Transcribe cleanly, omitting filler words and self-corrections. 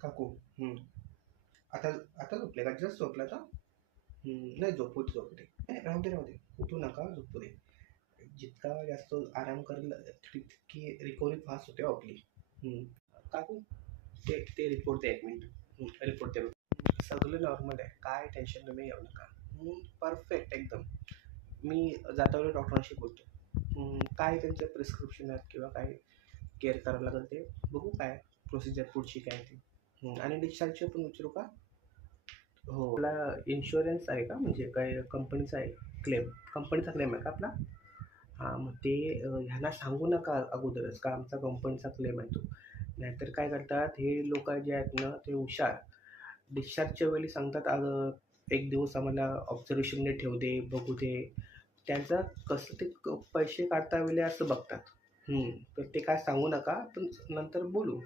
काकू. आता आता झोपले का? जस्ट झोपला का? नाही, झोपू दे. नाही, राहू दे. उठू नका, झोपू दे. जितका जास्त आराम करेल तितकी रिकव्हरी फास्ट होते आपली. काकू, ते रिपोर्ट द्या, 1 मिनिट. रिपोर्ट द्या. सगळं नॉर्मल आहे, काय टेन्शन तुम्ही घेऊ नका. परफेक्ट एकदम. मी जाता वेळी डॉक्टरांशी बोलतो. काय त्यांचे प्रिस्क्रिप्शन आहेत किंवा काय केअर करावं लागेल ते बघू, काय प्रोसिजर पुढची काय ती. आणि डिस्चार्जचे पण विचारू का? हो. आपला इन्शुरन्स आहे का, म्हणजे काय कंपनीचा आहे क्लेम? कंपनीचा क्लेम आहे का आपला? हां, मग ते ह्यांना सांगू नका अगोदरच का आमचा कंपनीचा क्लेम आहे तो. नाहीतर काय करतात हे लोकं जे आहेत ना, ते हुशार. डिस्चार्जच्या वेळी सांगतात, "अगं 1 दिवस आम्हाला ऑब्झर्वेशनने ठेवू दे, बघू दे." त्यांचं कसं ते पैसे काढता वेळी असं बघतात. तर ते काय सांगू नका, पण नंतर बोलू.